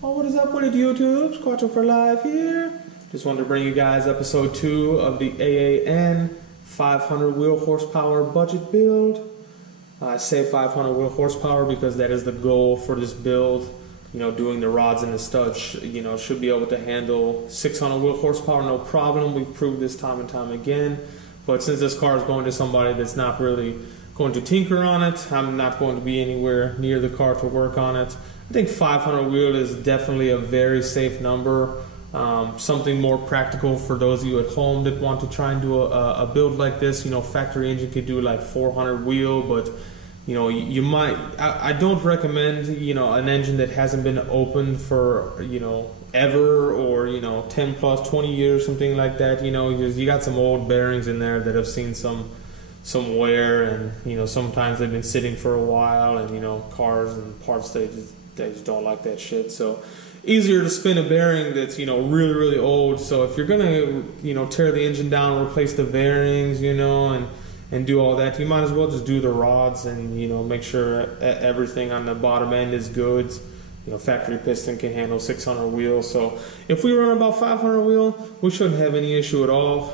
Oh, what is up with it, YouTube? Squatcho for Life here. Just wanted to bring you guys episode 2 of the AAN 500 wheel horsepower budget build. I say 500 wheel horsepower because that is the goal for this build. You know, doing the rods and the studs, should be able to handle 600 wheel horsepower, no problem. We've proved this time and time again. But since this car is going to somebody that's not really going to tinker on it, I'm not going to be anywhere near the car to work on it. I think 500 wheel is definitely a very safe number. Something more practical for those of you at home that want to try and do a build like this. You know, factory engine could do like 400 wheel, but you might, I don't recommend, an engine that hasn't been opened for, ever, or, 10 plus 20 years, something like that, because you got some old bearings in there that have seen some wear, and, sometimes they've been sitting for a while, and, cars and parts, they just don't like that shit. So easier to spin a bearing that's, really, really old. So if you're gonna, tear the engine down, replace the bearings, and do all that, you might as well just do the rods and make sure everything on the bottom end is good. Factory piston can handle 600 wheels, so if we run about 500 wheel, we shouldn't have any issue at all.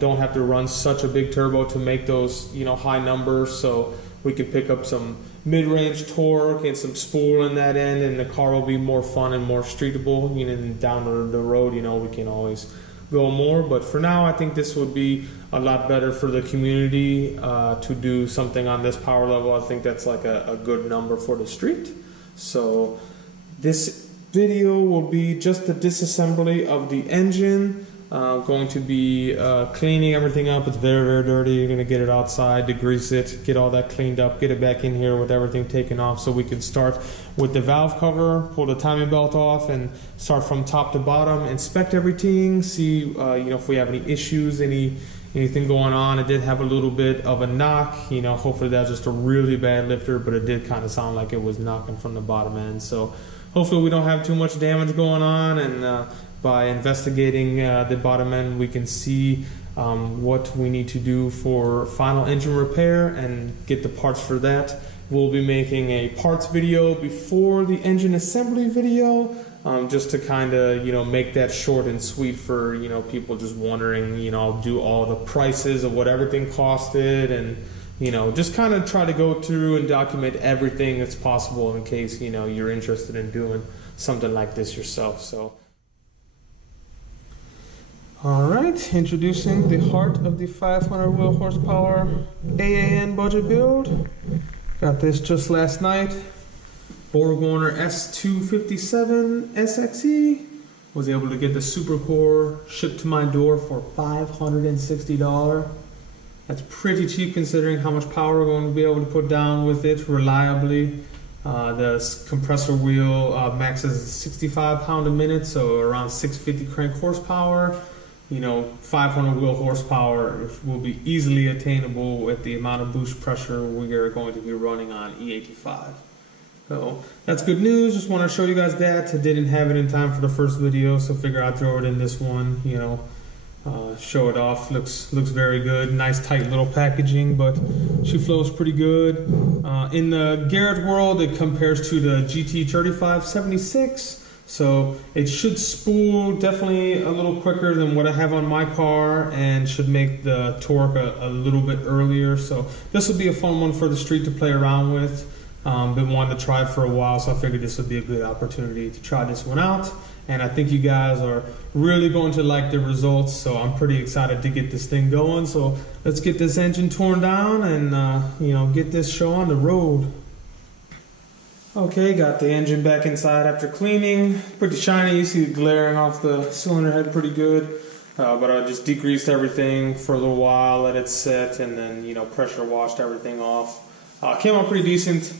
Don't have to run such a big turbo to make those high numbers, so we can pick up some mid-range torque and some spool in that end, and the car will be more fun and more streetable. Down the road, we can always go more, but for now I think this would be a lot better for the community to do something on this power level. I think that's like a good number for the street. So this video will be just the disassembly of the engine. Going to be cleaning everything up. It's very, very dirty. You're going to get it outside, degrease it, get all that cleaned up, get it back in here with everything taken off, so we can start with the valve cover, pull the timing belt off, and start from top to bottom, inspect everything, see if we have any issues, anything going on. It did have a little bit of a knock. Hopefully that's just a really bad lifter, but it did kind of sound like it was knocking from the bottom end. So hopefully we don't have too much damage going on, and by investigating the bottom end, we can see what we need to do for final engine repair and get the parts for that. We'll be making a parts video before the engine assembly video, just to kind of make that short and sweet for people just wondering. I'll do all the prices of what everything costed, and just kind of try to go through and document everything that's possible in case you're interested in doing something like this yourself. So alright, introducing the heart of the 500 wheel horsepower AAN budget build. Got this just last night. BorgWarner S257 SXE. Was able to get the Super Core shipped to my door for $560. That's pretty cheap considering how much power we're going to be able to put down with it reliably. The compressor wheel maxes 65 pound a minute, so around 650 crank horsepower. 500 wheel horsepower will be easily attainable with the amount of boost pressure we are going to be running on E85. So that's good news. Just want to show you guys that. I didn't have it in time for the first video, so figure I'd throw it in this one. Show it off. Looks very good. Nice tight little packaging, but she flows pretty good. In the Garrett world, it compares to the GT3576. So it should spool definitely a little quicker than what I have on my car, and should make the torque a little bit earlier. So this will be a fun one for the street to play around with. Been wanting to try it for a while, so I figured this would be a good opportunity to try this one out. And I think you guys are really going to like the results, so I'm pretty excited to get this thing going. So let's get this engine torn down and get this show on the road. Okay, got the engine back inside after cleaning. Pretty shiny, you see it glaring off the cylinder head pretty good. But I just degreased everything for a little while, let it set, and then pressure washed everything off. Came out pretty decent.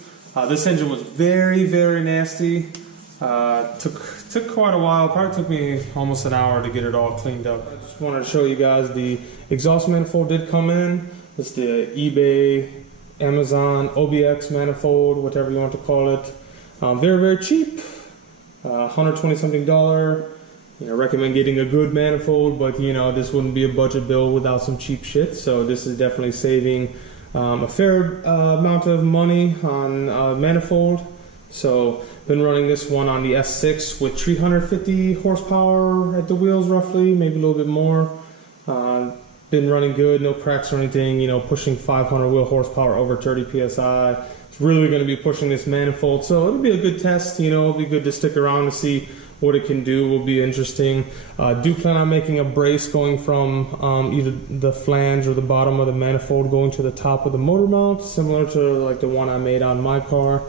This engine was very, very nasty. Took quite a while. Probably took me almost an hour to get it all cleaned up. I just wanted to show you guys the exhaust manifold did come in. It's the eBay, Amazon, OBX manifold, whatever you want to call it. Very, very cheap. $120 something. Recommend getting a good manifold, but this wouldn't be a budget build without some cheap shit. So this is definitely saving a fair amount of money on manifold. So been running this one on the S6 with 350 horsepower at the wheels roughly, maybe a little bit more. Been running good, no cracks or anything, you know, pushing 500 wheel horsepower over 30 PSI. It's really going to be pushing this manifold, so it'll be a good test, you know, it'll be good to stick around to see what it can do. Will be interesting. Do plan on making a brace going from either the flange or the bottom of the manifold going to the top of the motor mount, similar to like the one I made on my car.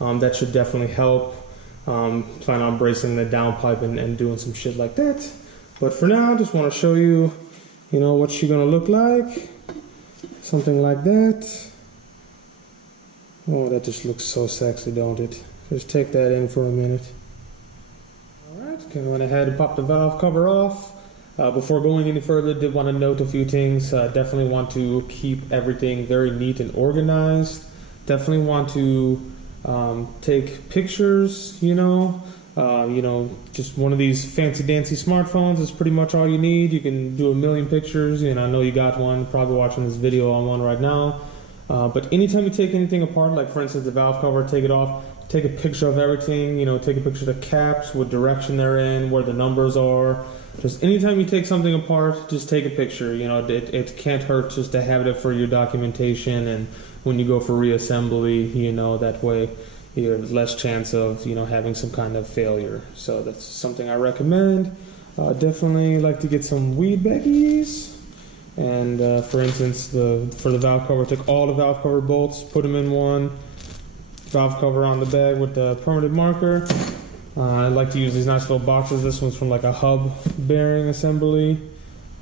That should definitely help. Plan on bracing the downpipe and doing some shit like that. But for now, just want to show you, you know, what she's gonna look like. Something like that. Oh, that just looks so sexy, don't it? Just take that in for a minute. Alright, okay, went ahead and pop the valve cover off. Before going any further, did want to note a few things. Definitely want to keep everything very neat and organized. Definitely want to take pictures, you know, just one of these fancy dancy smartphones is pretty much all you need. You can do a million pictures, and I know you got one, probably watching this video on one right now. But anytime you take anything apart, like for instance the valve cover, take it off, take a picture of everything, you know, take a picture of the caps, what direction they're in, where the numbers are. Just anytime you take something apart, just take a picture. You know, it can't hurt just to have it for your documentation, and when you go for reassembly, you know, that way you have less chance of, you know, having some kind of failure. So that's something I recommend. Definitely like to get some weed baggies. And for instance, for the valve cover, took all the valve cover bolts, put them in one. Valve cover on the bag with the permanent marker. I like to use these nice little boxes. This one's from like a hub bearing assembly.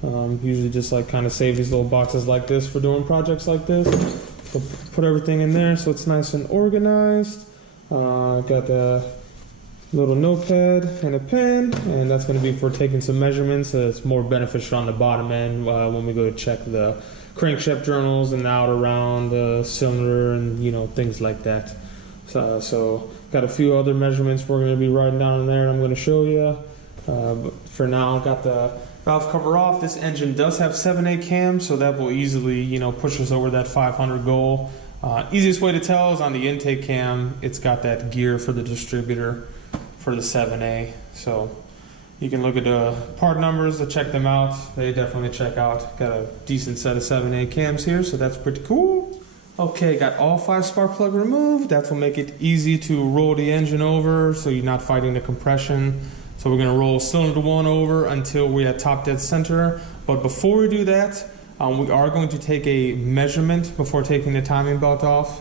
Usually just like kind of save these little boxes like this for doing projects like this. So put everything in there so it's nice and organized. Got the little notepad and a pen, and that's going to be for taking some measurements. It's more beneficial on the bottom end when we go to check the crankshaft journals and the outer round, the cylinder, and you know, things like that. So got a few other measurements we're going to be writing down in there, and I'm going to show you. But for now, got the valve cover off. This engine does have 7/8 cam, so that will easily, you know, push us over that 500 goal. Easiest way to tell is on the intake cam. It's got that gear for the distributor for the 7A. So you can look at the part numbers to check them out. They definitely check out. Got a decent set of 7A cams here, so that's pretty cool. Okay, got all 5 spark plug removed. That will make it easy to roll the engine over so you're not fighting the compression. So we're gonna roll cylinder 1 over until we're at top dead center. But before we do that, we are going to take a measurement before taking the timing belt off.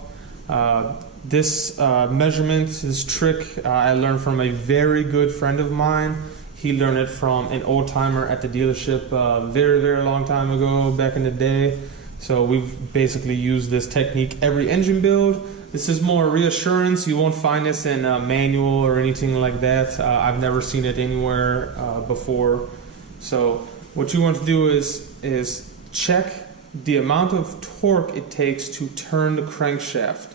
This measurement, this trick, I learned from a very good friend of mine. He learned it from an old timer at the dealership very, very long time ago, back in the day. So we've basically used this technique every engine build. This is more reassurance. You won't find this in a manual or anything like that. I've never seen it anywhere before. So what you want to do is check the amount of torque it takes to turn the crankshaft.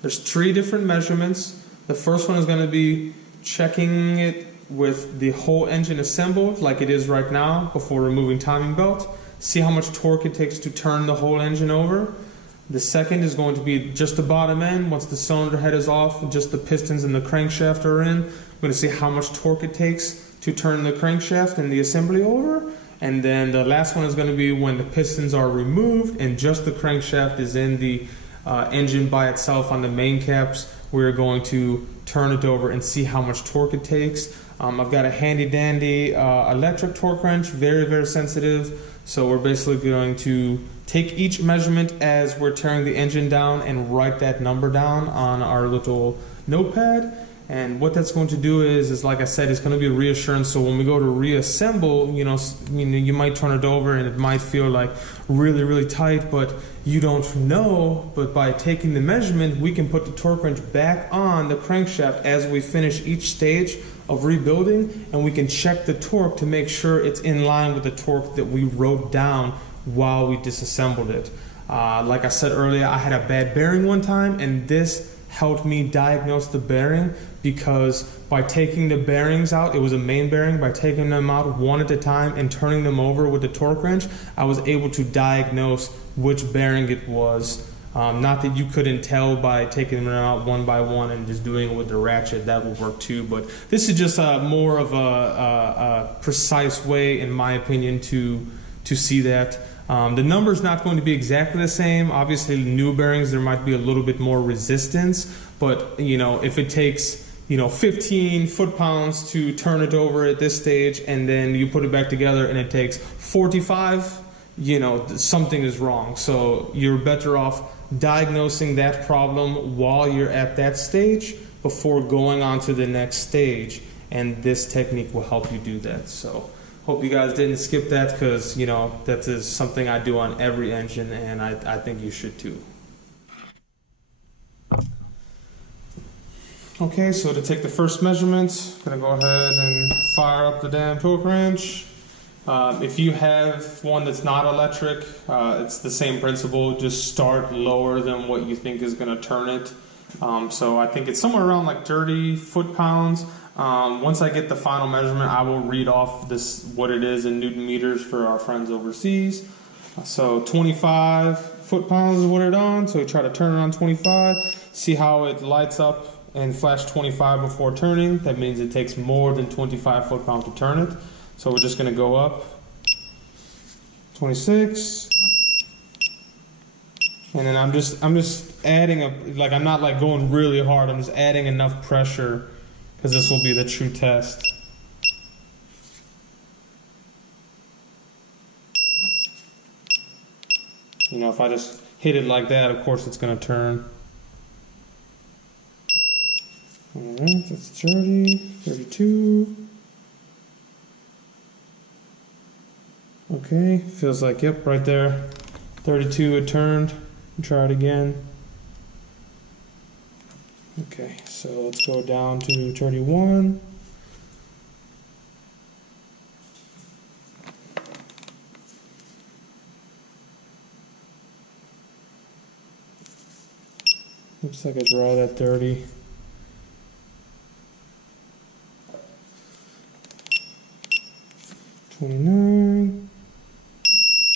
There's 3 different measurements. The first one is going to be checking it with the whole engine assembled like it is right now before removing timing belt. See how much torque it takes to turn the whole engine over. The second is going to be just the bottom end. Once the cylinder head is off, just the pistons and the crankshaft are in. We're going to see how much torque it takes to turn the crankshaft and the assembly over. And then the last one is going to be when the pistons are removed and just the crankshaft is in the engine by itself on the main caps. We're going to turn it over and see how much torque it takes. I've got a handy dandy electric torque wrench, very, very sensitive. So we're basically going to take each measurement as we're tearing the engine down and write that number down on our little notepad. And what that's going to do is like I said, it's going to be a reassurance. So when we go to reassemble, you know, you might turn it over and it might feel like really, really tight, but you don't know. But by taking the measurement, we can put the torque wrench back on the crankshaft as we finish each stage of rebuilding, and we can check the torque to make sure it's in line with the torque that we wrote down while we disassembled it. Like I said earlier, I had a bad bearing one time, and this helped me diagnose the bearing, because by taking the bearings out, it was a main bearing, by taking them out one at a time and turning them over with the torque wrench, I was able to diagnose which bearing it was Not that you couldn't tell by taking them out one by one and just doing it with the ratchet, that would work too. But this is just more of a precise way, in my opinion, to see that. The number's not going to be exactly the same. Obviously, new bearings, there might be a little bit more resistance, but you know, if it takes 15 foot-pounds to turn it over at this stage, and then you put it back together and it takes 45, something is wrong. So you're better off diagnosing that problem while you're at that stage before going on to the next stage, and this technique will help you do that. So hope you guys didn't skip that, because that is something I do on every engine, and I think you should too. Okay, so to take the first measurement, I'm gonna go ahead and fire up the damn torque wrench. If you have one that's not electric, it's the same principle. Just start lower than what you think is going to turn it. So I think it's somewhere around like 30 foot-pounds. Once I get the final measurement, I will read off what it is in Newton meters for our friends overseas. So 25 foot-pounds is what it's on. So we try to turn it on 25. See how it lights up and flash 25 before turning. That means it takes more than 25 foot-pounds to turn it. So we're just going to go up 26, and then I'm just adding I'm not like going really hard. I'm just adding enough pressure, because this will be the true test. If I just hit it like that, of course it's going to turn. All right, that's 30, 32. Okay, feels like, yep, right there. 32 it turned. Try it again. Okay, so let's go down to 31. Looks like it's right at 30. $29.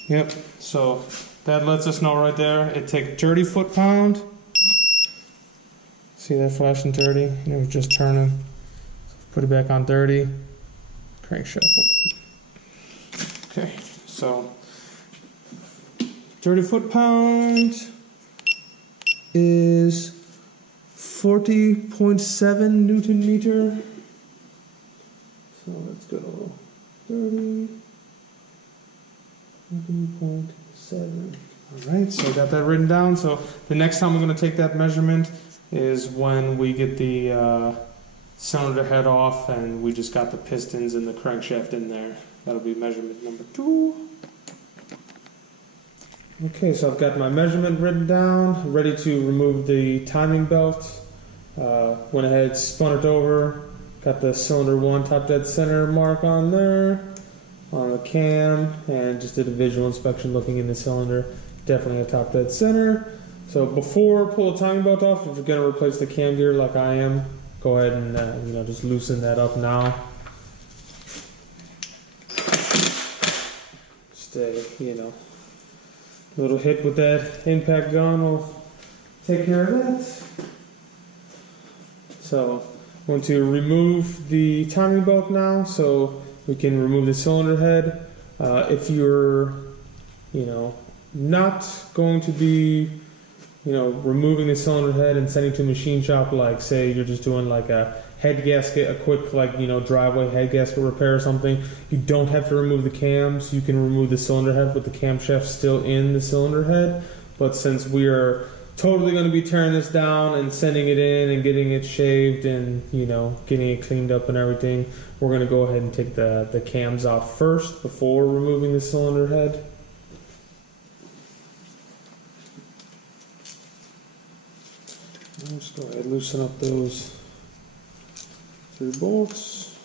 Yep, so that lets us know right there. It takes 30 foot-pound. See that flashing 30? And it was just turning. So put it back on 30. Crankshaft. Okay, so 30 foot-pound is 40.7 Newton meter. So let's go 30. 30.7. All right, so I got that written down. So the next time we're going to take that measurement is when we get the cylinder head off and we just got the pistons and the crankshaft in there. That'll be measurement number 2. Okay, so I've got my measurement written down, ready to remove the timing belt. Went ahead, spun it over, got the cylinder 1 top dead center mark on there, on the cam, and just did a visual inspection looking in the cylinder. Definitely a top dead center. So before pull the timing belt off, if you're going to replace the cam gear like I am, go ahead and just loosen that up now. Just a little hit with that impact gun will take care of that. So I'm going to remove the timing belt now, so we can remove the cylinder head. If you're, not going to be, removing the cylinder head and sending to a machine shop, like say you're just doing like a head gasket, a quick driveway head gasket repair or something, you don't have to remove the cams. You can remove the cylinder head with the camshaft still in the cylinder head. But since we are totally going to be tearing this down and sending it in and getting it shaved and getting it cleaned up and everything, we're going to go ahead and take the cams off first before removing the cylinder head. Let's go ahead and loosen up those 3 bolts.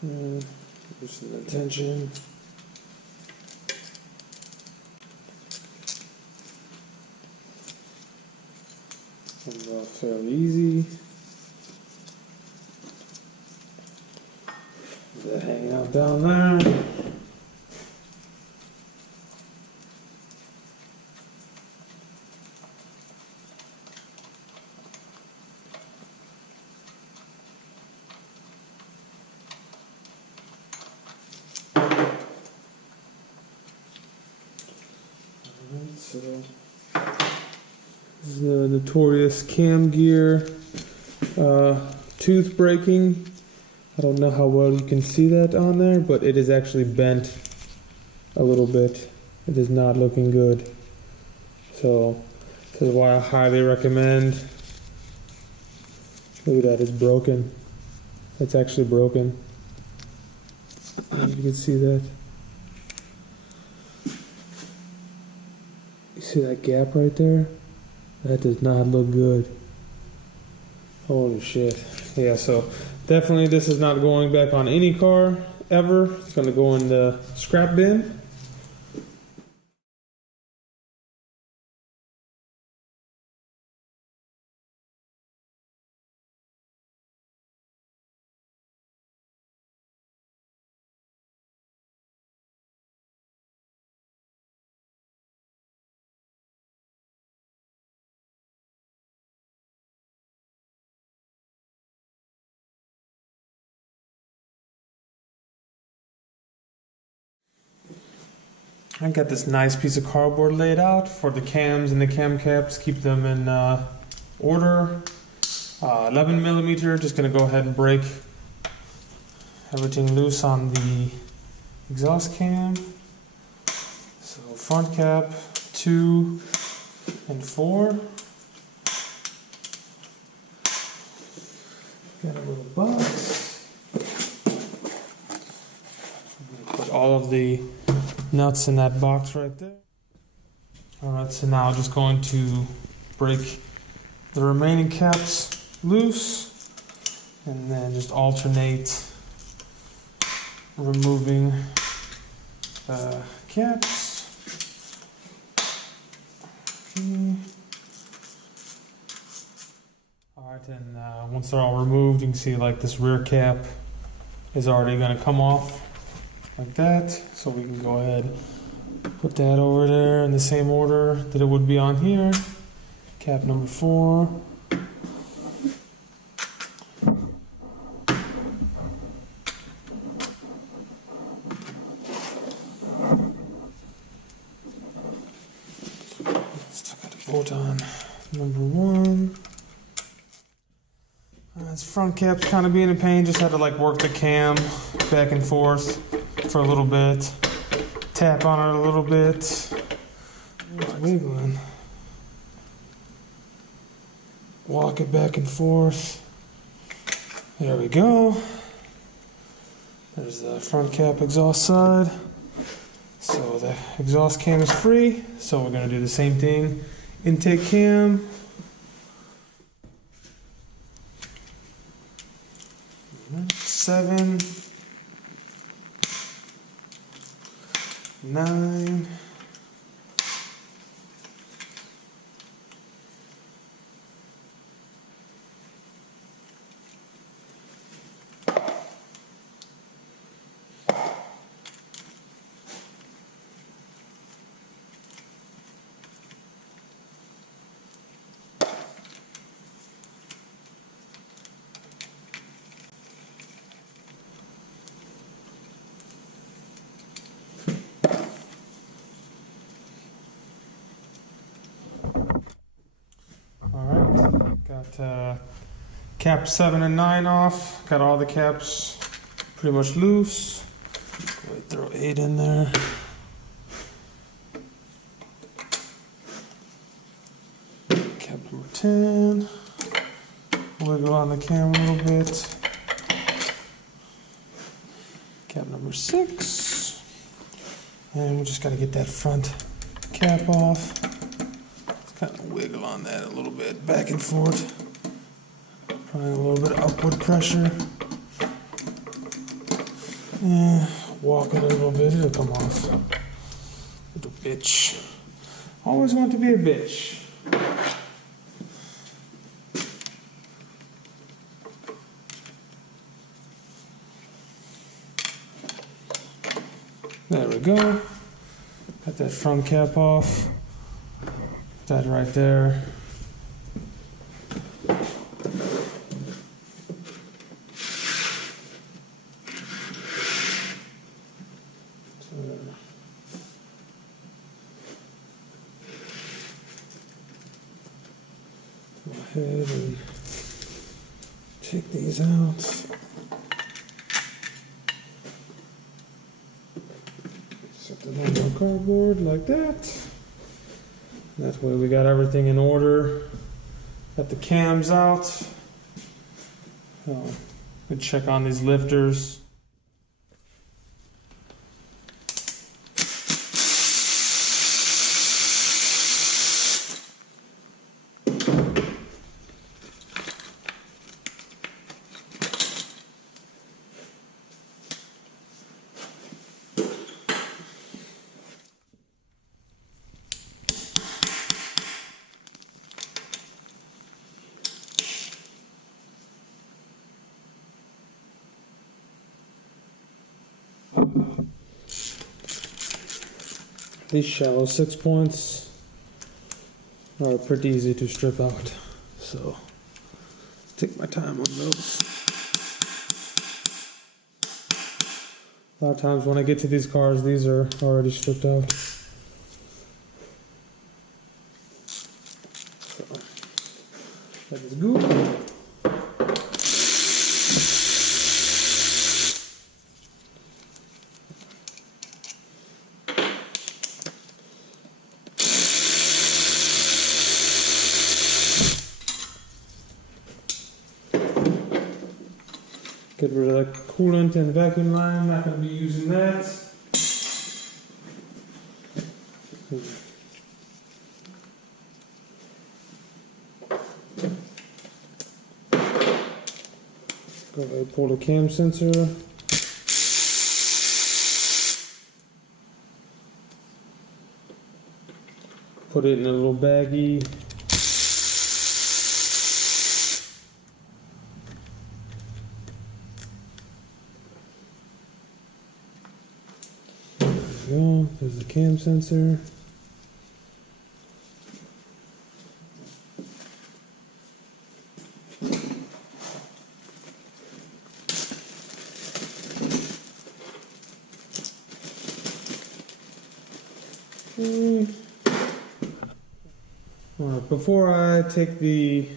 And loosen the tension. Comes off fairly easy. That hanging out down there. So this is the notorious cam gear tooth breaking. I don't know how well you can see that on there, but it is actually bent a little bit. It is not looking good. So this is why I highly recommend. Look at that, it's broken. It's actually broken. You can see that. You see that gap right there? That does not look good. Holy shit. Yeah, so definitely this is not going back on any car ever. It's gonna go in the scrap bin. I got this nice piece of cardboard laid out for the cams and the cam caps. Keep them in order. 11 millimeter. Just gonna go ahead and break everything loose on the exhaust cam. So front cap 2 and 4. Got a little box. Put all of the nuts in that box right there. Alright, so now I'm just going to break the remaining caps loose and then just alternate removing the caps. Okay. Alright, and once they're all removed, you can see like this rear cap is already going to come off like that, so we can go ahead and put that over there in the same order that it would be on here. Cap number 4. Still got the bolt on number 1. This front cap's kind of being a pain. Just had to like work the cam back and forth for a little bit, tap on it a little bit. It's wiggling. Walk it back and forth. There we go. There's the front cap exhaust side. So the exhaust cam is free. So we're gonna do the same thing. Intake cam. Seven. 9. Got cap 7 and 9 off. Got all the caps pretty much loose. Throw 8 in there. Cap number 10. Wiggle on the cam a little bit. Cap number 6. And we just got to get that front cap off. Kind of wiggle on that a little bit, back and forth. Probably a little bit of upward pressure. And walk it a little bit, it'll come off. Little bitch. Always want to be a bitch. There we go. Got that front cap off. That right there. Go ahead and take these out. Set them on my cardboard like that. That way we got everything in order. Got the cams out. We'll check on these lifters. These shallow 6 points are pretty easy to strip out, so take my time on those. A lot of times when I get to these cars, these are already stripped out. So that is good. Get rid of the coolant and vacuum line, not going to be using that. Go ahead and pull the cam sensor. Put it in a little baggie. Go. There's the cam sensor. Alright, before I take the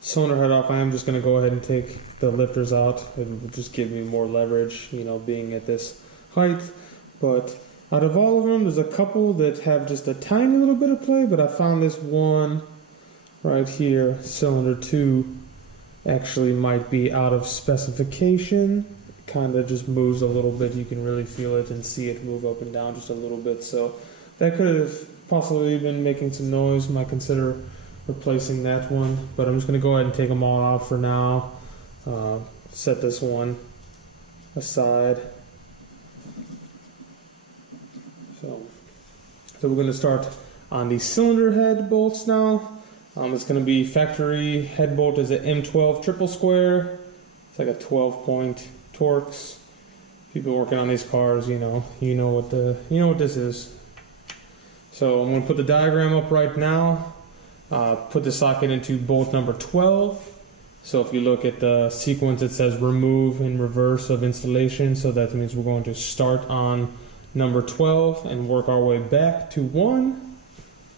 cylinder head off, I am just going to go ahead and take the lifters out. It will just give me more leverage, you know, being at this height. But out of all of them, there's a couple that have just a tiny little bit of play, but I found this one right here, cylinder 2, actually might be out of specification. It kind of just moves a little bit. You can really feel it and see it move up and down just a little bit. So that could have possibly been making some noise. Might consider replacing that one, but I'm just going to go ahead and take them all out for now. Set this one aside. So we're going to start on the cylinder head bolts now. It's going to be factory head bolt is an M12 triple square. It's like a 12-point Torx. People working on these cars, you know what this is. So I'm going to put the diagram up right now. Put the socket into bolt number 12. So if you look at the sequence, it says remove and reverse of installation. So that means we're going to start on number 12 and work our way back to 1,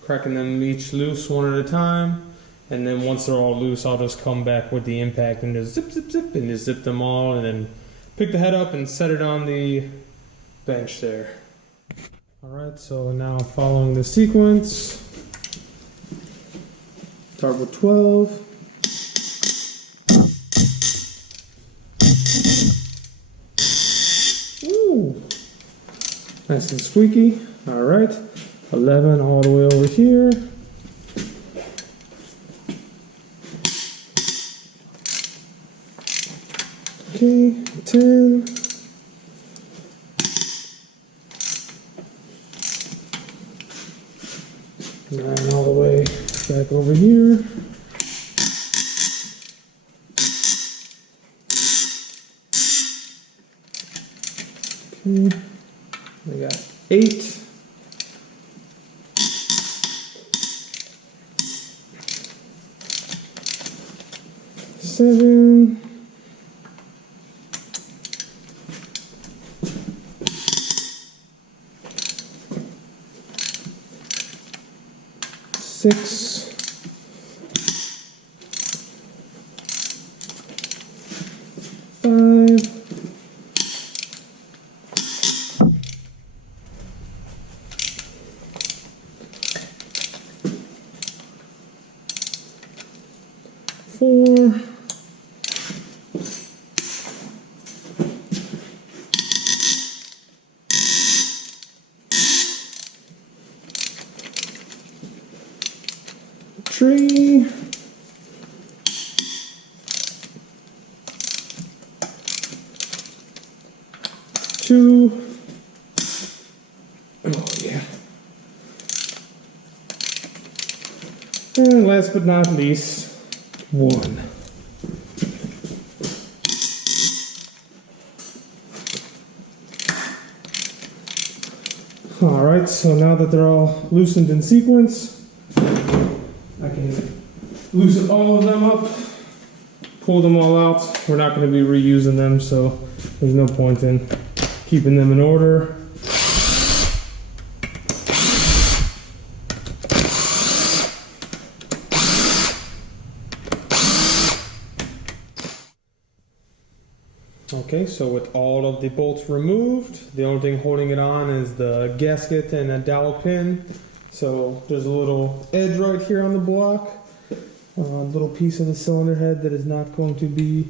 cracking them each loose one at a time, and then once they're all loose, I'll just come back with the impact and just zip, zip, zip, and just zip them all, and then pick the head up and set it on the bench there. Alright, so now following the sequence, start with 12. Ooh! Nice and squeaky. Alright, 11 all the way over here. Okay, 10. 9 all the way back over here. Okay. We got 8. 7. 6. UrS4. Tree. Two. Oh yeah. And last but not least, one. Alright, so now that they're all loosened in sequence, I can loosen all of them up, pull them all out. We're not going to be reusing them, so there's no point in keeping them in order. Okay, so with all of the bolts removed, the only thing holding it on is the gasket and a dowel pin. So there's a little edge right here on the block, a little piece of the cylinder head that is not going to be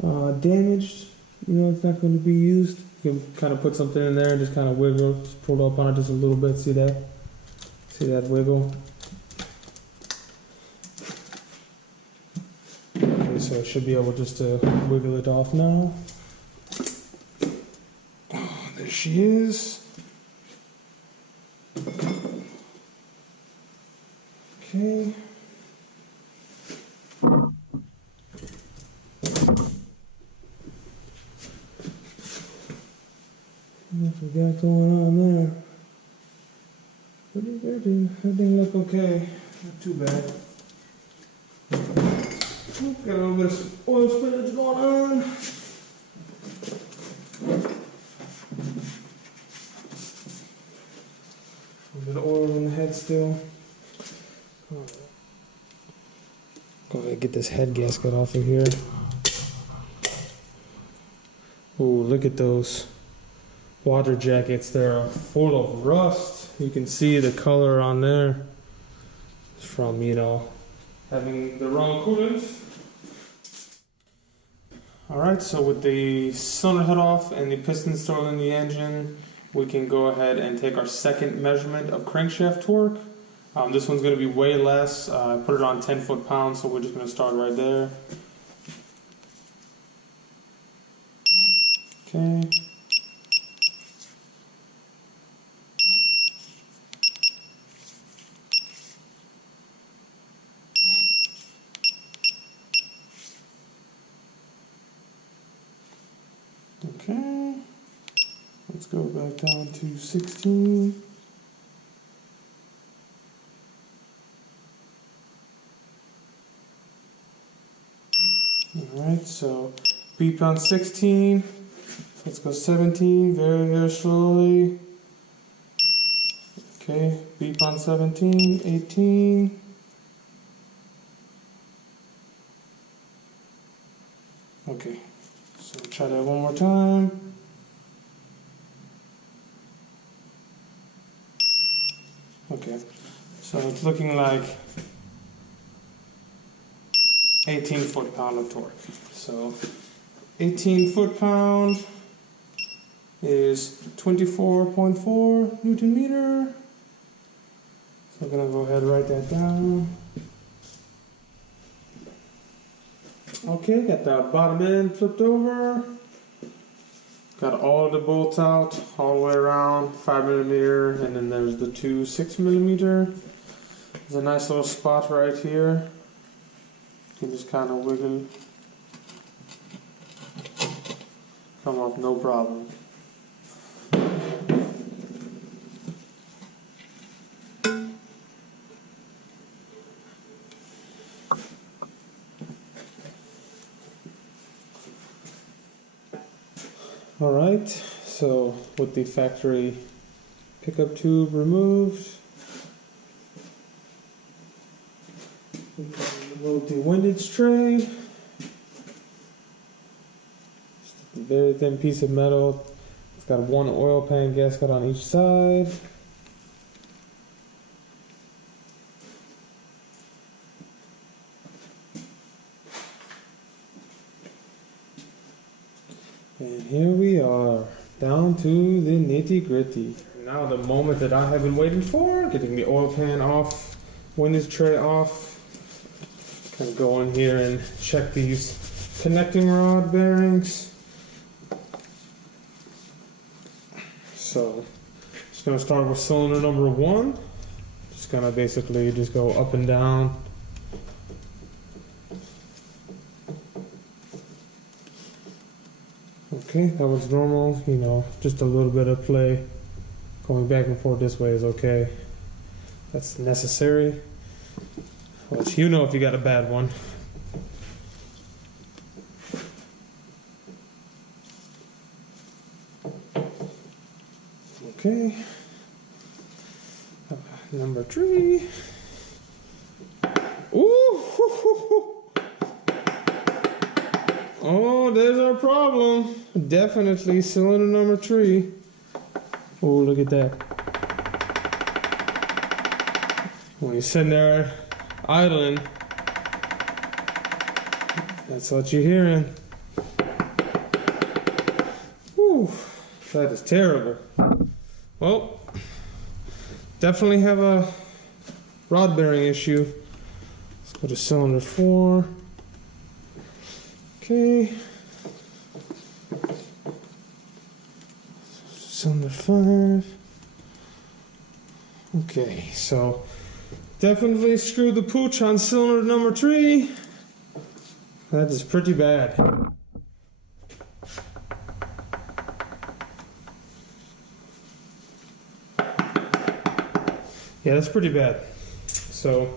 damaged. You know, it's not going to be used. You can kind of put something in there and just kind of wiggle, just pull up on it just a little bit. See that? See that wiggle? Okay, so it should be able just to wiggle it off now. Oh, there she is. Okay. What we got going on there? Pretty good, dude. Everything look okay. Not too bad. Got a little bit of oil spillage going on. A little bit of oil in the head still. Go ahead and get this head gasket off of here. Ooh, look at those water jackets. They're full of rust. You can see the color on there. It's from, you know, having the wrong coolant. Alright, so with the cylinder head off and the piston still in the engine, we can go ahead and take our second measurement of crankshaft torque. This one's going to be way less. I put it on 10 foot-pounds, so we're just going to start right there. Okay. Okay, let's go back down to 16. Alright, so beep on 16. Let's go 17, very, very slowly. Okay, beep on 17, 18. Okay. So try that one more time. Okay, so it's looking like 18 foot-pound of torque. So 18 foot-pound is 24.4 Newton meter. So I'm gonna go ahead and write that down. Okay, got the bottom end flipped over. Got all the bolts out, all the way around, 5mm, and then there's the two 6mm. There's a nice little spot right here. You can just kind of wiggle. Come off, no problem. Alright, so with the factory pickup tube removed, remove the windage tray, just a very thin piece of metal. It's got one oil pan gasket on each side. And here we are, down to the nitty gritty. Now the moment that I have been waiting for, getting the oil pan off, windows tray off. Kind of go in here and check these connecting rod bearings. So, just gonna start with cylinder number 1. Just gonna basically just go up and down. Okay, that was normal, you know, just a little bit of play. Going back and forth this way is okay. That's necessary. I'll let you know if you got a bad one. Okay. Number 3. Ooh! Oh, there's our problem. Definitely cylinder number 3. Oh, look at that. When you're sitting there idling, that's what you're hearing. Whew, that is terrible. Well, definitely have a rod bearing issue. Let's go to cylinder 4. Okay. Cylinder 5. Okay, so definitely screwed the pooch on cylinder number 3. That is pretty bad. Yeah, that's pretty bad. So,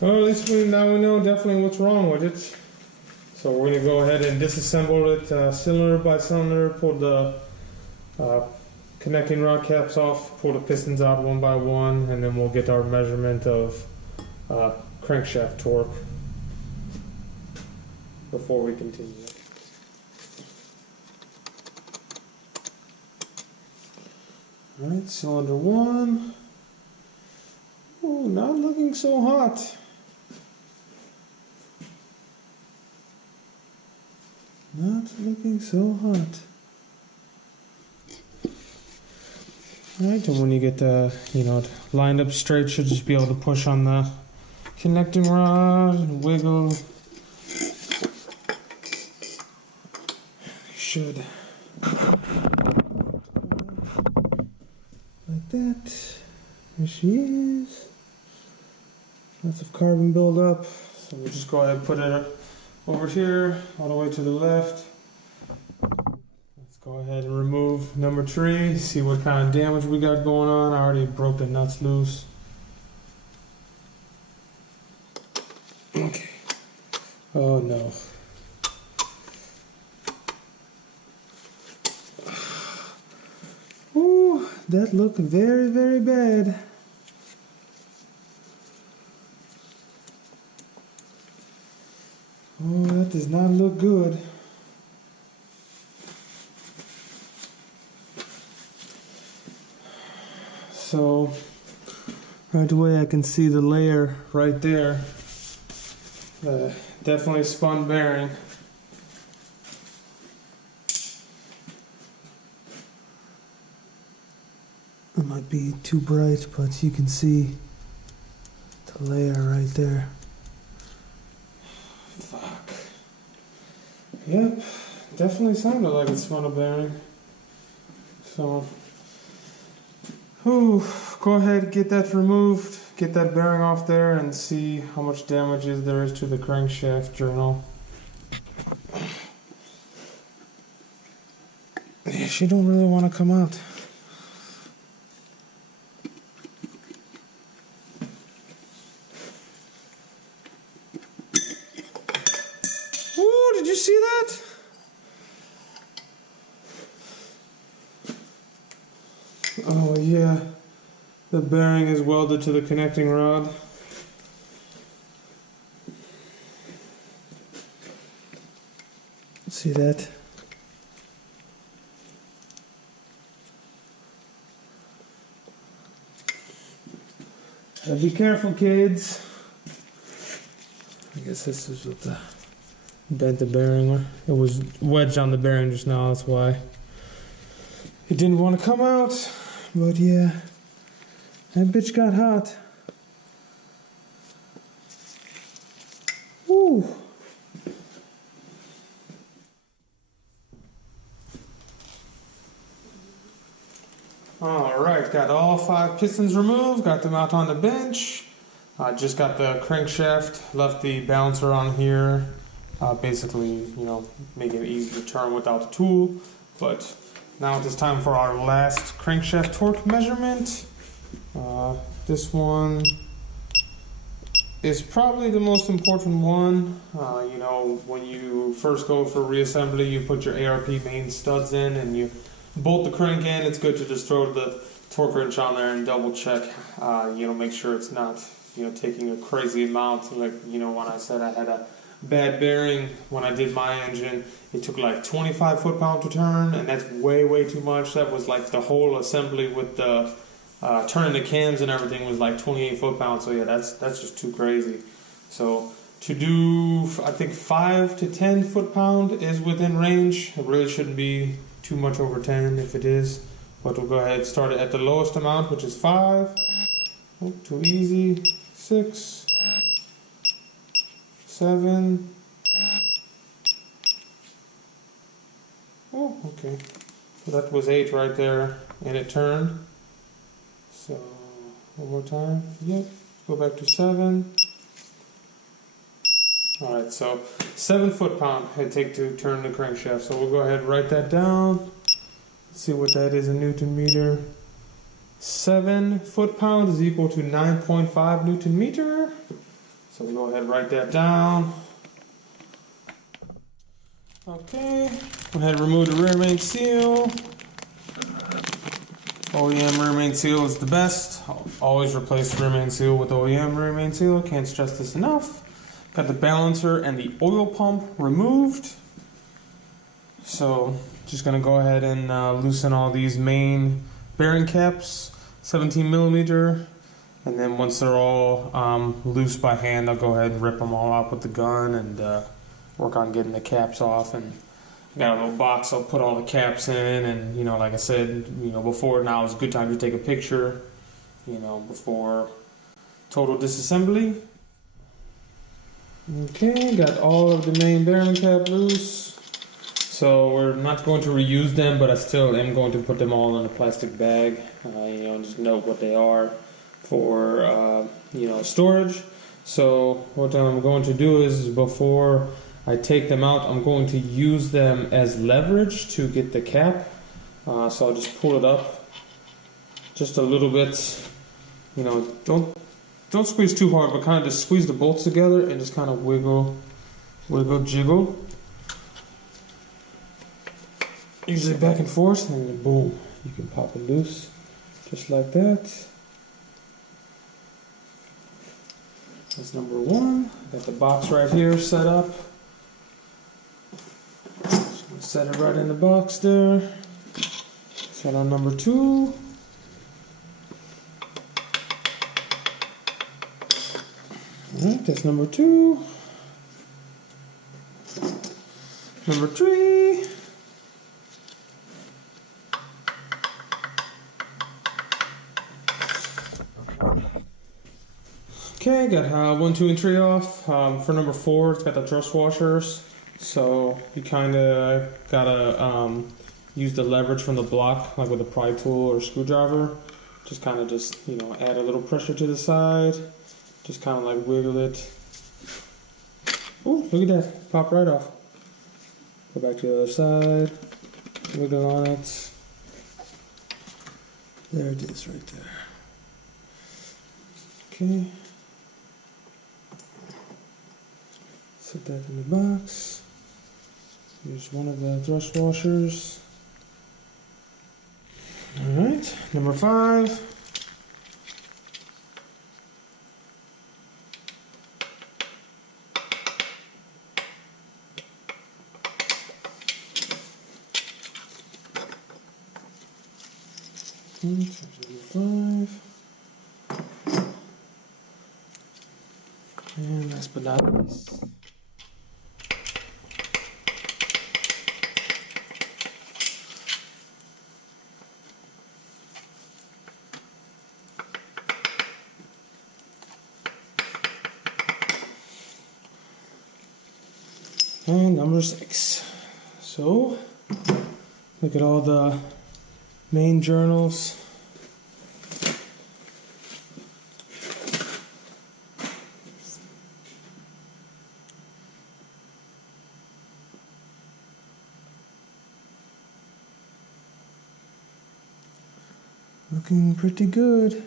well, at least now we know definitely what's wrong with it. So we're going to go ahead and disassemble it cylinder by cylinder, pull the connecting rod caps off, pull the pistons out one by one, and then we'll get our measurement of crankshaft torque before we continue. Alright, cylinder 1. Oh, not looking so hot. Not looking so hot. Alright, and when you get lined up straight, should just be able to push on the connecting rod and wiggle. You should. Like that. There she is. Lots of carbon buildup. So we'll just go ahead and put it over here, all the way to the left. Let's go ahead and remove number 3, see what kind of damage we got going on. I already broke the nuts loose. Okay. Oh no. Ooh, that looked very, very bad. Oh, that does not look good. So, right away I can see the layer right there. Definitely spun bearing. It might be too bright, but you can see the layer right there. Fuck. Yep, definitely sounded like it spun a bearing. So, go ahead, get that removed, get that bearing off there, and see how much damage there is to the crankshaft journal. Yeah, she don't really want to come out. Ooh, did you see that? Oh yeah, the bearing is welded to the connecting rod. See that? Be careful, kids. I guess this is what the Bent the bearing. It was wedged on the bearing just now, that's why it didn't want to come out. But yeah, that bitch got hot. Woo! Alright, got all 5 pistons removed, got them out on the bench. Just got the crankshaft, left the balancer on here. Basically, you know, making it easy to turn without the tool. But now it is time for our last crankshaft torque measurement. This one is probably the most important one. You know, when you first go for reassembly, you put your ARP main studs in and you bolt the crank in. It's good to just throw the torque wrench on there and double check, you know, make sure it's not, you know, taking a crazy amount. Like, you know, when I said I had a bad bearing when I did my engine, it took like 25 foot-pounds to turn, and that's way too much. That was like the whole assembly with the turning the cams and everything was like 28 foot-pounds. So yeah, that's just too crazy. So to do, I think 5 to 10 foot-pound is within range. It really shouldn't be too much over 10 if it is, but we'll go ahead and start it at the lowest amount, which is 5. Oh, too easy. 6, 7. Oh, okay. So that was 8 right there, and it turned. So one more time. Yep. Go back to 7. All right. So 7 foot-pound it take to turn the crankshaft. So we'll go ahead and write that down. See what that is in Newton meter. 7 foot-pound is equal to 9.5 Newton meter. So we'll go ahead and write that down. Okay, go ahead and remove the rear main seal. OEM rear main seal is the best. I'll always replace the rear main seal with OEM rear main seal. Can't stress this enough. Got the balancer and the oil pump removed. So just gonna go ahead and loosen all these main bearing caps, 17 millimeter. And then once they're all loose by hand, I'll go ahead and rip them all out with the gun and work on getting the caps off. And I got a little box I'll put all the caps in. And, you know, like I said, you know, before now is a good time to take a picture, you know, before total disassembly. Okay, got all of the main bearing cap loose. So we're not going to reuse them, but I still am going to put them all in a plastic bag. You know, just note what they are for you know, storage. So what I'm going to do is before I take them out, I'm going to use them as leverage to get the cap. So I'll just pull it up just a little bit. You know, don't squeeze too hard, but kind of just squeeze the bolts together and just kind of wiggle, jiggle. Usually back and forth, and then boom, you can pop it loose just like that. That's number 1. Got the box right here set up. Just gonna set it right in the box there. Set on number 2. Alright, that's number 2. Number 3. Okay, got 1, 2, and 3 off. For number 4, it's got the thrust washers. So you kind of gotta use the leverage from the block, like with a pry tool or screwdriver. Just kind of you know, add a little pressure to the side. Just kind of like wiggle it. Oh, look at that, pop right off. Go back to the other side. Wiggle on it. There it is, right there. Okay. Set that in the box. Here's one of the thrust washers. Alright, number 5. Number 5. And last but not least, And number 6. So, look at all the main journals. Looking pretty good.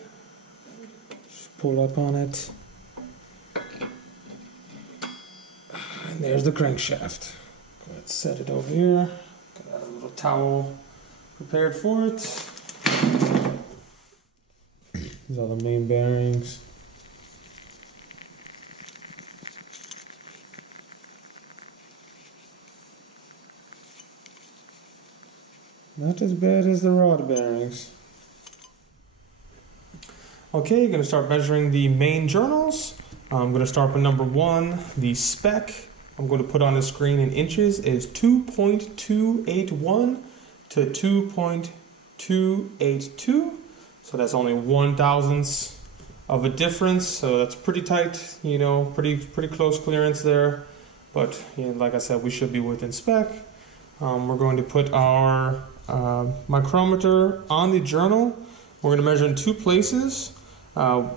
Just pull up on it. And there's the crankshaft. Let's set it over here. Got a little towel prepared for it. These are the main bearings. Not as bad as the rod bearings. Okay, you're going to start measuring the main journals. I'm going to start with number 1. The spec I'm going to put on the screen in inches is 2.281 to 2.282. So that's only 1/1000th of a difference. So that's pretty tight, you know, pretty close clearance there. But you know, like I said, we should be within spec. We're going to put our micrometer on the journal. We're going to measure in 2 places.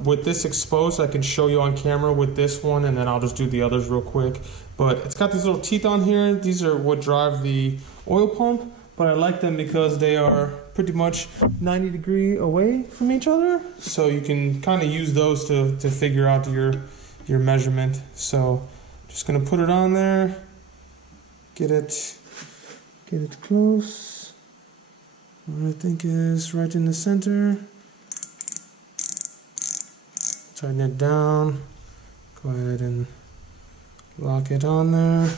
With this exposed, I can show you on camera with this one, and then I'll just do the others real quick. But it's got these little teeth on here. These are what drive the oil pump, but I like them because they are pretty much 90 degrees away from each other. So you can kind of use those to figure out your measurement. So just going to put it on there, get it close. What I think is right in the center. Tighten it down. Go ahead and lock it on there.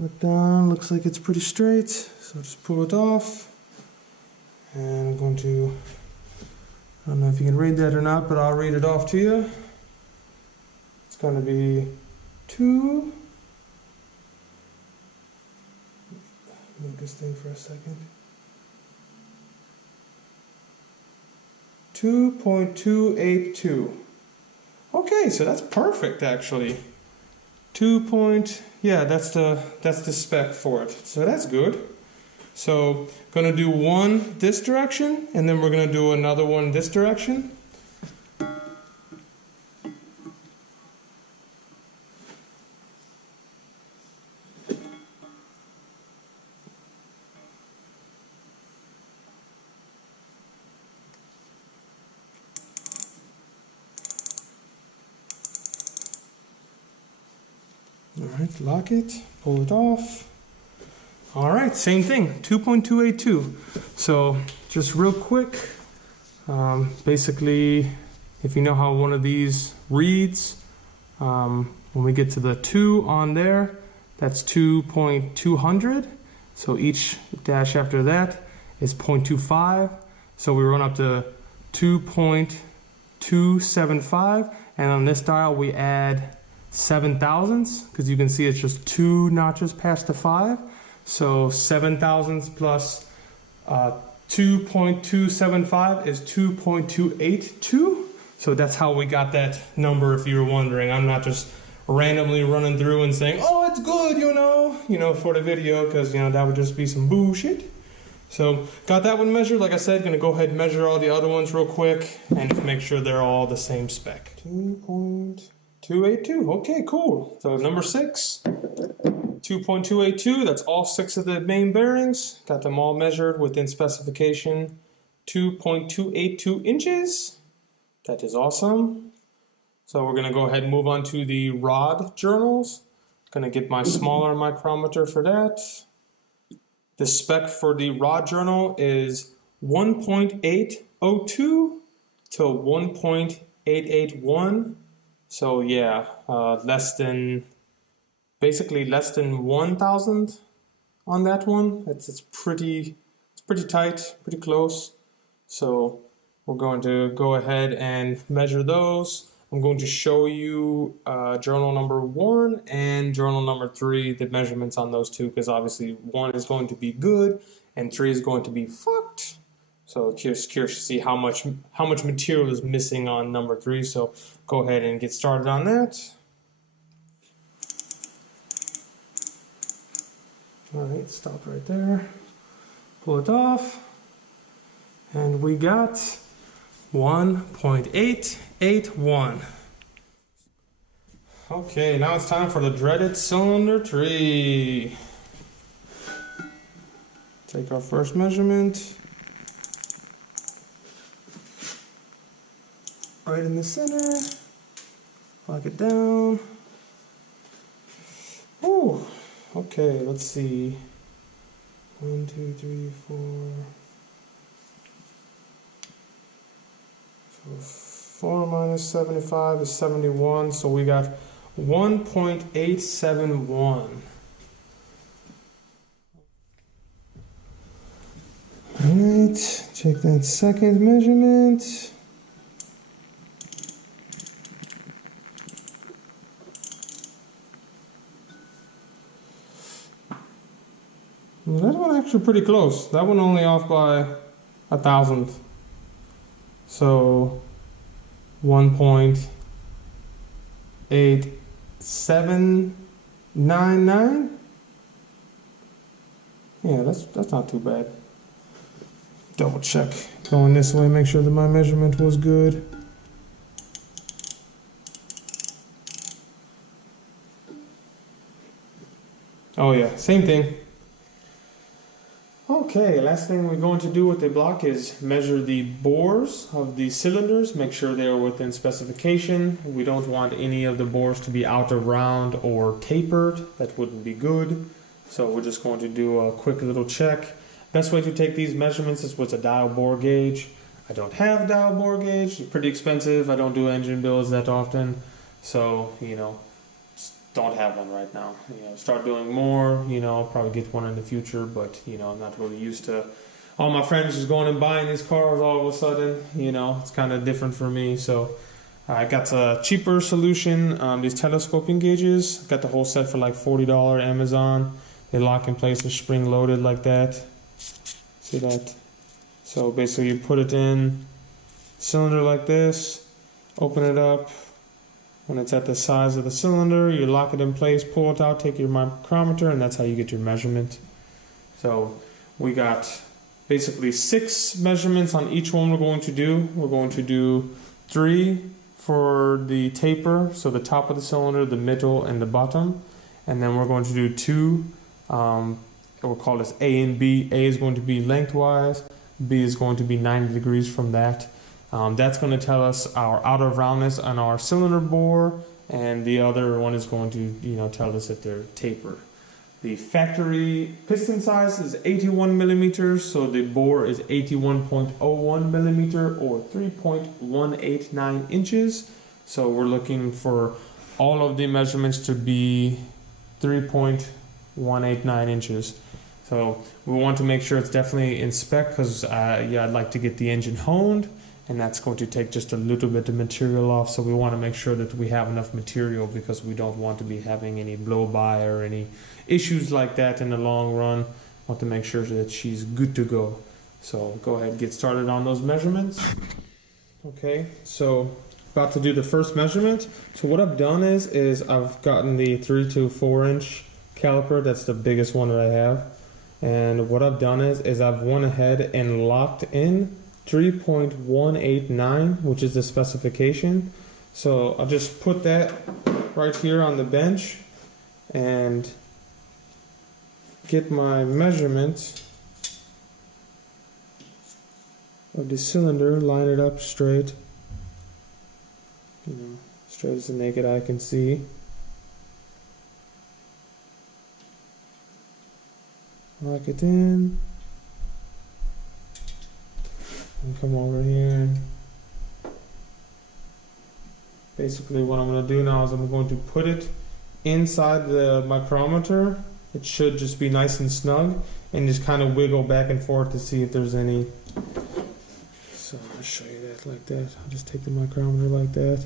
Look down. Looks like it's pretty straight. So just pull it off. And I'm going to, I don't know if you can read that or not, but I'll read it off to you. It's going to be 2. Move this thing for a second. 2.282. Okay, so that's perfect actually. Yeah, that's the spec for it. So that's good. So gonna do one this direction, and then we're gonna do another one this direction. Alright, lock it, pull it off. Alright, same thing, 2.282. So, just real quick, basically, if you know how one of these reads, when we get to the 2 on there, that's 2.200. So each dash after that is 0.25. So we run up to 2.275, and on this dial we add 7/1000ths, because you can see it's just 2 notches past the 5. So 7/1000ths plus 2.275 is 2.282. So that's how we got that number, if you were wondering. I'm not just randomly running through and saying, oh, it's good, you know, for the video, because, that would just be some bullshit. So got that one measured. Like I said, gonna go ahead and measure all the other ones real quick and just make sure they're all the same spec. 2.282, okay, cool. So number 6, 2.282, that's all 6 of the main bearings. Got them all measured within specification. 2.282 inches. That is awesome. So we're gonna go ahead and move on to the rod journals. Gonna get my smaller micrometer for that. The spec for the rod journal is 1.802 to 1.881. So yeah, basically less than 1/1000 on that one. It's pretty tight, pretty close. So we're going to go ahead and measure those. I'm going to show you journal number 1 and journal number 3, the measurements on those two, because obviously 1 is going to be good and 3 is going to be fucked. So just curious to see how much material is missing on number 3. So go ahead and get started on that. Alright, stop right there. Pull it off. And we got 1.881. Okay, now it's time for the dreaded cylinder tree. Take our first measurement. Right in the center. Lock it down. Ooh. Okay, let's see. 1, 2, 3, 4. So 4 minus 75 is 71. So we got 1.871. Alright, check that second measurement. That one actually pretty close. That one only off by 1,000th. So 1.8799. Yeah, that's not too bad. Double check going this way, make sure that my measurement was good. Oh yeah, same thing. Okay, last thing we're going to do with the block is measure the bores of the cylinders, make sure they are within specification. We don't want any of the bores to be out of round or tapered. That wouldn't be good. So we're just going to do a quick little check. Best way to take these measurements is with a dial bore gauge. I don't have a dial bore gauge. It's pretty expensive. I don't do engine builds that often. So, don't have one right now. Start doing more, I'll probably get one in the future, but I'm not really used to all my friends just going and buying these cars all of a sudden. It's kind of different for me. So I got a cheaper solution, these telescoping gauges. Got the whole set for like $40 Amazon. They lock in place, they're spring loaded like that. See that? So basically you put it in cylinder like this, open it up. When it's at the size of the cylinder, you lock it in place, pull it out, take your micrometer, and that's how you get your measurement. So we got basically 6 measurements on each one we're going to do. We're going to do 3 for the taper, so the top of the cylinder, the middle, and the bottom. And then we're going to do 2, we'll call this A and B. A is going to be lengthwise, B is going to be 90 degrees from that. That's going to tell us our outer roundness on our cylinder bore, and the other one is going to tell us if they're tapered. The factory piston size is 81 millimeters, so the bore is 81.01 millimeter or 3.189 inches. So we're looking for all of the measurements to be 3.189 inches. So we want to make sure it's definitely in spec, because I'd like to get the engine honed. And that's going to take just a little bit of material off, so we want to make sure that we have enough material, because we don't want to be having any blow-by or any issues like that in the long run. Want to make sure that she's good to go. So go ahead and get started on those measurements. Okay, so about to do the first measurement. So what I've done is I've gotten the 3 to 4 inch caliper. That's the biggest one that I have. And what I've done is I've went ahead and locked in 3.189, which is the specification. So I'll just put that right here on the bench and get my measurements of the cylinder, line it up straight, straight as the naked eye can see. Lock it in. And come over here. Basically what I'm going to do now is I'm going to put it inside the micrometer. It should just be nice and snug, and just kind of wiggle back and forth to see if there's any. So I'll show you that like that. I'll just take the micrometer like that.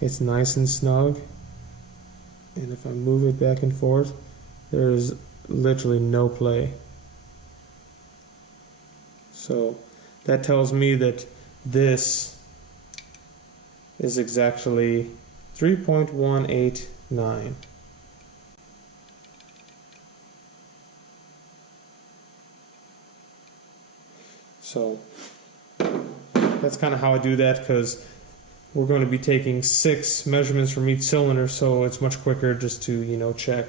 It's nice and snug, and if I move it back and forth, there's literally no play. So that tells me that this is exactly 3.189. So that's kind of how I do that, because we're going to be taking 6 measurements from each cylinder, so it's much quicker just to, you know, check,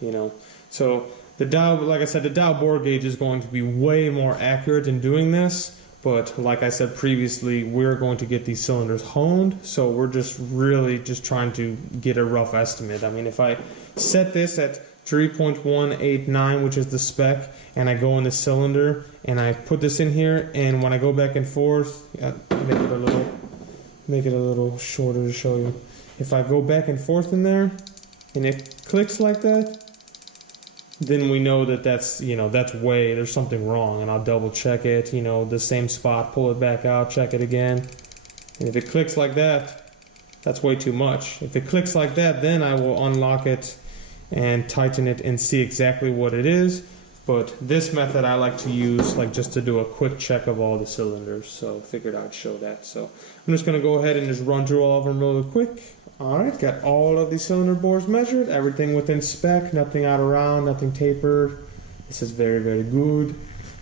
you know. So the dial, like I said, the dial bore gauge is going to be way more accurate in doing this, but like I said previously, we're going to get these cylinders honed, so we're just really just trying to get a rough estimate. I mean, if I set this at 3.189, which is the spec, and I go in the cylinder and I put this in here, and when I go back and forth, make it a little shorter to show you. If I go back and forth in there and it clicks like that, then we know that that's, you know, that's way, there's something wrong, and I'll double check it, you know, the same spot, pull it back out, check it again. And if it clicks like that, that's way too much. If it clicks like that, then I will unlock it and tighten it and see exactly what it is. But this method I like to use, like, just to do a quick check of all the cylinders, so figured I'd show that. So I'm just going to go ahead and just run through all of them really quick. Alright, got all of these cylinder bores measured, everything within spec, nothing out of round, nothing tapered. This is very, very good.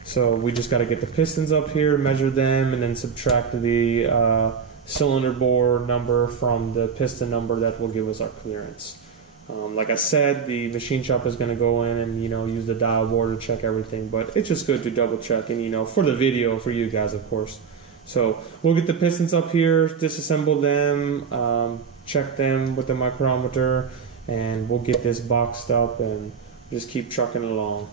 So we just got to get the pistons up here, measure them, and then subtract the cylinder bore number from the piston number. That will give us our clearance. Like I said, the machine shop is going to go in and, you know, use the dial bore to check everything, but it's just good to double check, and, you know, for the video, for you guys, of course. So we'll get the pistons up here, disassemble them, check them with the micrometer, and we'll get this boxed up and just keep trucking along.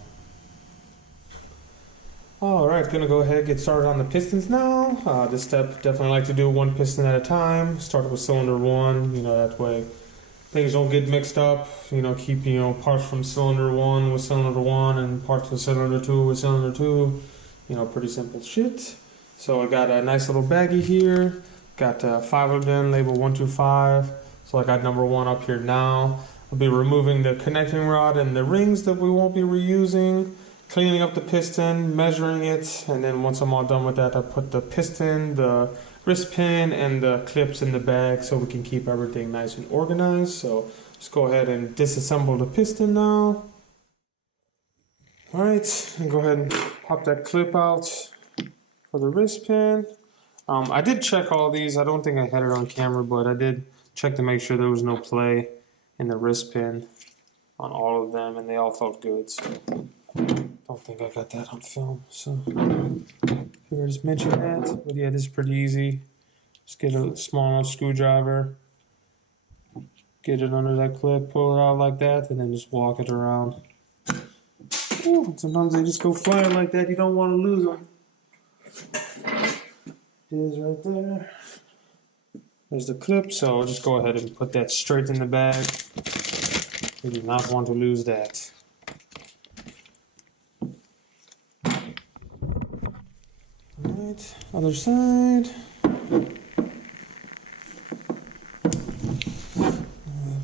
Alright, gonna go ahead and get started on the pistons now. This step, definitely like to do one piston at a time. Start with cylinder 1, you know, that way things don't get mixed up. You know, keep, you know, parts from cylinder 1 with cylinder 1 and parts from cylinder 2 with cylinder 2. You know, pretty simple shit. So I got a nice little baggie here. Got 5 of them, labeled 125. So I got number 1 up here now. I'll be removing the connecting rod and the rings that we won't be reusing, cleaning up the piston, measuring it, and then once I'm all done with that, I put the piston, the wrist pin, and the clips in the bag so we can keep everything nice and organized. So let's go ahead and disassemble the piston now. Alright, go ahead and pop that clip out for the wrist pin. I did check all these. I don't think I had it on camera, but I did check to make sure there was no play in the wrist pin on all of them, and they all felt good. So don't think I got that on film. So here, just mention that. But yeah, this is pretty easy. Just get a small enough screwdriver, get it under that clip, pull it out like that, and then just walk it around. Ooh, sometimes they just go flying like that. You don't want to lose them. It is right there. There's the clip, so I'll just go ahead and put that straight in the bag. We do not want to lose that. Alright, other side.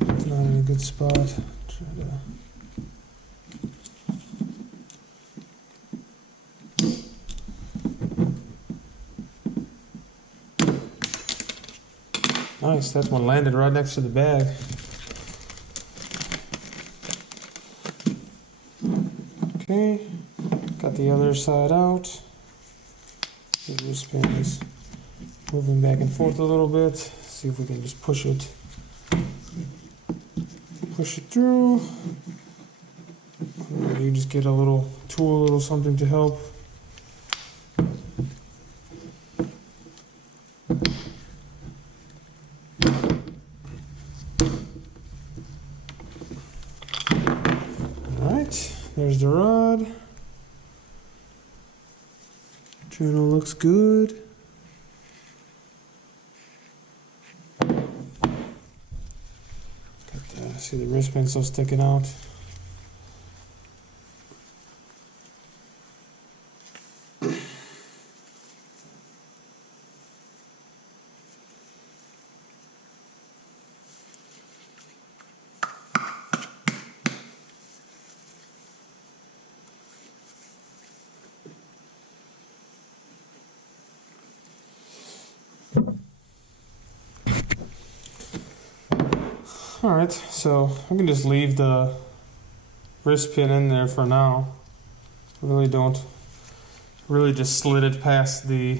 It's not in a good spot. Try to. Nice, that one landed right next to the bag. Okay, got the other side out. The wrist pin is moving back and forth a little bit. See if we can just push it through. You just get a little tool, a little something to help. There's the rod. Journal looks good. See the wrist pin still sticking out. Alright, so I can just leave the wrist pin in there for now. I really don't really just slid it past the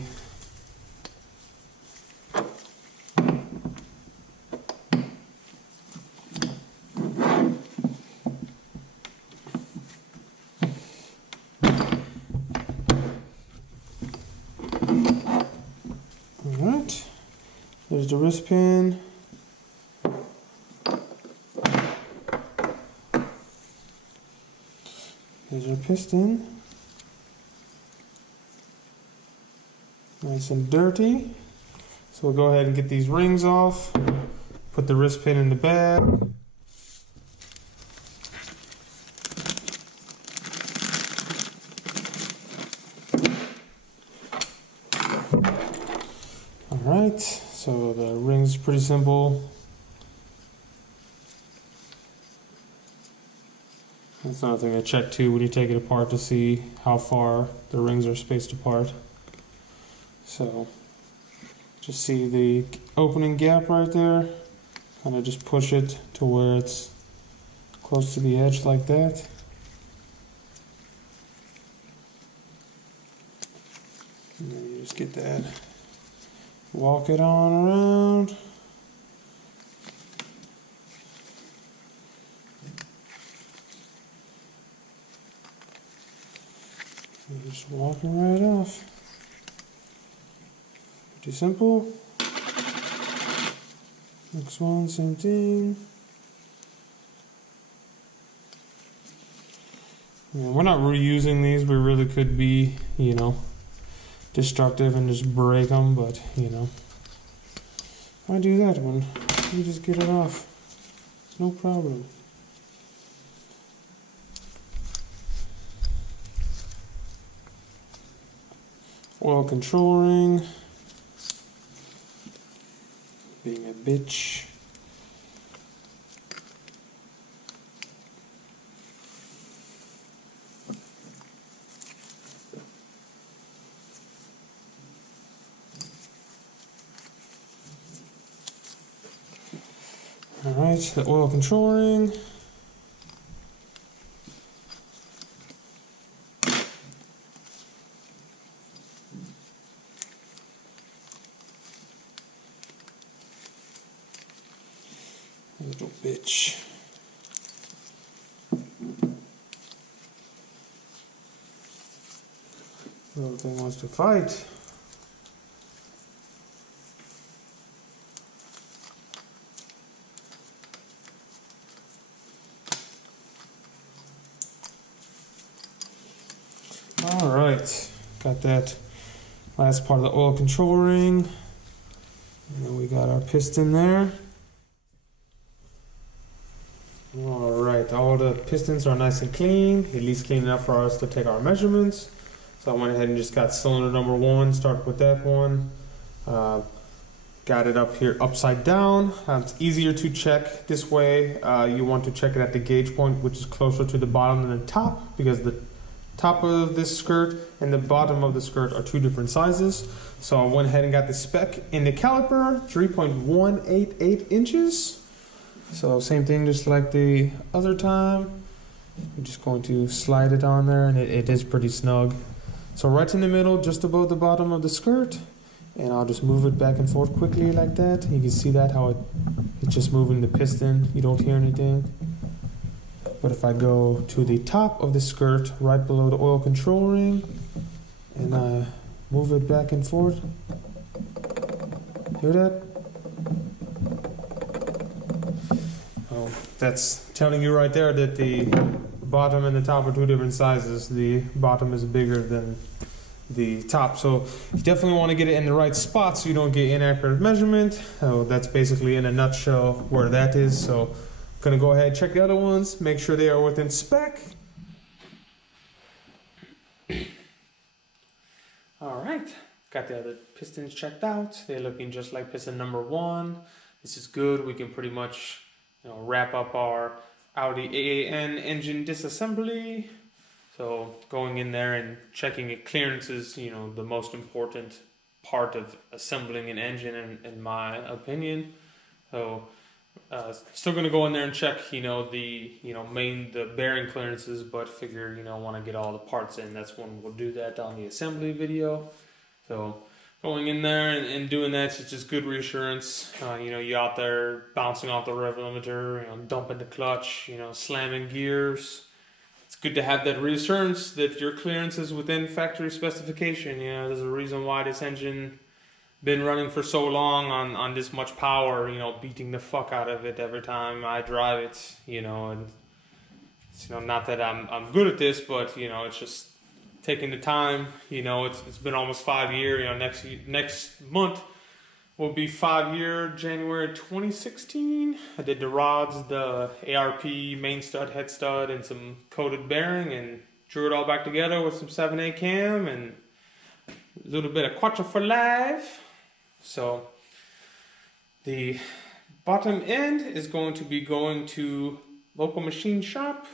Alright, there's the wrist pin. There's your piston. Nice and dirty. So we'll go ahead and get these rings off. Put the wrist pin in the bag. Alright, so the ring's pretty simple. That's another thing I check too when you take it apart to see how far the rings are spaced apart. So, just see the opening gap right there. Kind of just push it to where it's close to the edge like that. And then you just get that. Walk it on around. And just walk it right off. Pretty simple. Next one, same thing. Yeah, we're not reusing these. We really could be, you know, destructive and just break them, but you know, I do that one. You just get it off, no problem. Oil control ring, being a bitch. Alright, the oil control ring. Little bitch. Little thing wants to fight. Alright, got that last part of the oil control ring. And then we got our piston there. Alright, all the pistons are nice and clean, at least clean enough for us to take our measurements. So I went ahead and just got cylinder number 1, start with that one. Got it up here upside down. It's easier to check this way. You want to check it at the gauge point, which is closer to the bottom than the top, because the top of this skirt and the bottom of the skirt are 2 different sizes. So I went ahead and got the spec in the caliper, 3.188 inches. So same thing, just like the other time. I'm just going to slide it on there, and it is pretty snug. So right in the middle, just above the bottom of the skirt, and I'll just move it back and forth quickly like that. You can see that how it's just moving the piston. You don't hear anything. But if I go to the top of the skirt, right below the oil control ring, and I move it back and forth, hear that? Oh, that's telling you right there that the bottom and the top are 2 different sizes. The bottom is bigger than the top, so you definitely want to get it in the right spot so you don't get inaccurate measurement. So that's basically in a nutshell where that is. So gonna go ahead and check the other ones, make sure they are within spec. Alright, got the other pistons checked out. They're looking just like piston number 1. This is good. We can pretty much, you know, wrap up our Audi AAN engine disassembly. So going in there and checking it, clearance is, you know, the most important part of assembling an engine in my opinion. So Still gonna go in there and check, the bearing clearances, but figure, want to get all the parts in. That's when we'll do that on the assembly video. So going in there and doing that, it's just good reassurance. You out there bouncing off the rev limiter, dumping the clutch, slamming gears. It's good to have that reassurance that your clearance is within factory specification. There's a reason why this engine been running for so long on this much power, beating the fuck out of it every time I drive it, and it's, not that I'm good at this, but it's just taking the time. It's been almost 5 years. Next month will be 5 year, January 2016. I did the rods, the ARP main stud, head stud, and some coated bearing, and drew it all back together with some 7/8 cam and a little bit of quattro for life. So the bottom end is going to be going to local machine shop.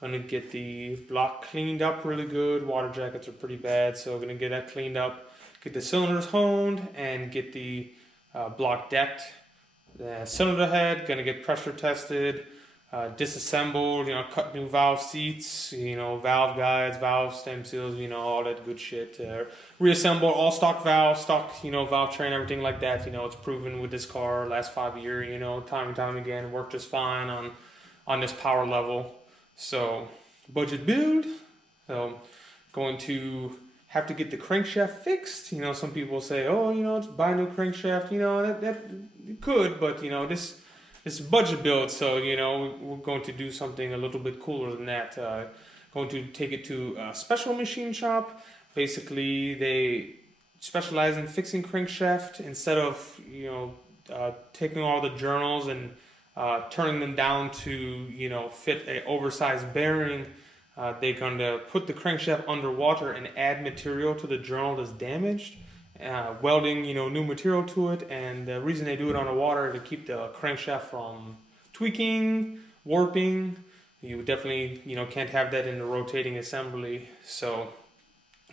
Gonna get the block cleaned up really good. Water jackets are pretty bad, so gonna get that cleaned up, get the cylinders honed, and get the block decked. The cylinder head gonna get pressure tested, disassembled, cut new valve seats, valve guides, valve stem seals, all that good shit. Reassemble all stock valves, stock, valve train, everything like that. It's proven with this car last 5 years, time and time again, worked just fine on this power level. So budget build. So going to have to get the crankshaft fixed. Some people say, oh, just buy a new crankshaft. That you could, but this is budget build, so we're going to do something a little bit cooler than that. Going to take it to a special machine shop. Basically, they specialize in fixing crankshaft. Instead of taking all the journals and turning them down to fit a oversized bearing, they're going to put the crankshaft underwater and add material to the journal that's damaged. Welding, new material to it, and the reason they do it underwater to keep the crankshaft from tweaking, warping. You definitely, can't have that in the rotating assembly. So,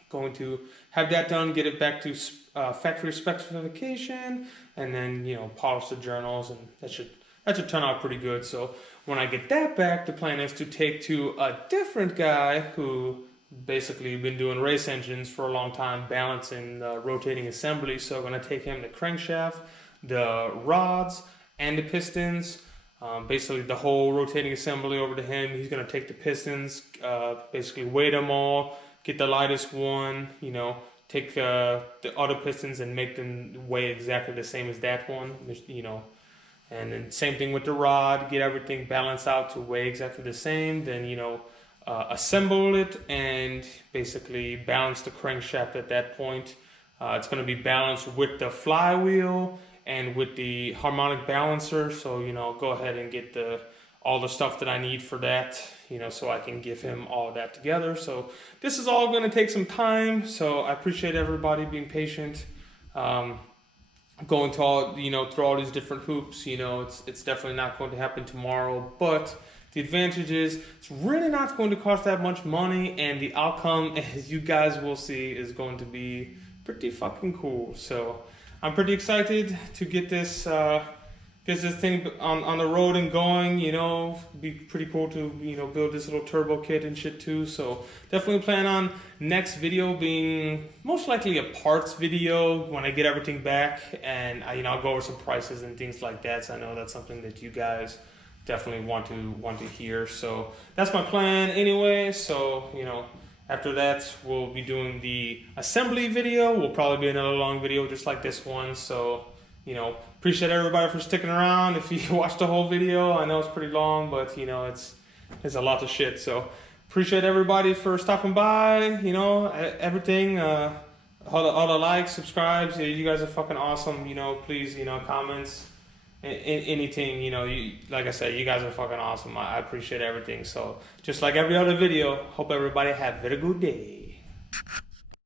going to have that done, get it back to factory specification, and then polish the journals, and that should turn out pretty good. So when I get that back, the plan is to take to a different guy who basically been doing race engines for a long time, balancing the rotating assembly. So I'm going to take him the crankshaft, the rods, and the pistons. Basically the whole rotating assembly over to him. He's going to take the pistons, basically weigh them all, get the lightest one, take the other pistons and make them weigh exactly the same as that one, and then same thing with the rod, get everything balanced out to weigh exactly the same. Then, assemble it and basically balance the crankshaft at that point. It's going to be balanced with the flywheel and with the harmonic balancer. So, go ahead and get all the stuff that I need for that, so I can give him all of that together. So this is all going to take some time. So I appreciate everybody being patient. Going to all, through all these different hoops, it's definitely not going to happen tomorrow, but the advantage is it's really not going to cost that much money, and the outcome, as you guys will see, is going to be pretty fucking cool. So I'm pretty excited to get this thing on the road and going. Be pretty cool to build this little turbo kit and shit too. So definitely plan on next video being most likely a parts video when I get everything back, and I'll go over some prices and things like that. So I know that's something that you guys definitely want to hear. So that's my plan anyway. So after that we'll be doing the assembly video. Will probably be another long video just like this one. So appreciate everybody for sticking around. If you watched the whole video, I know it's pretty long, but it's a lot of shit. So appreciate everybody for stopping by. Everything, all the likes, subscribes. You guys are fucking awesome. Please, comments, anything. Like I said, you guys are fucking awesome. I appreciate everything. So just like every other video, hope everybody have a very good day.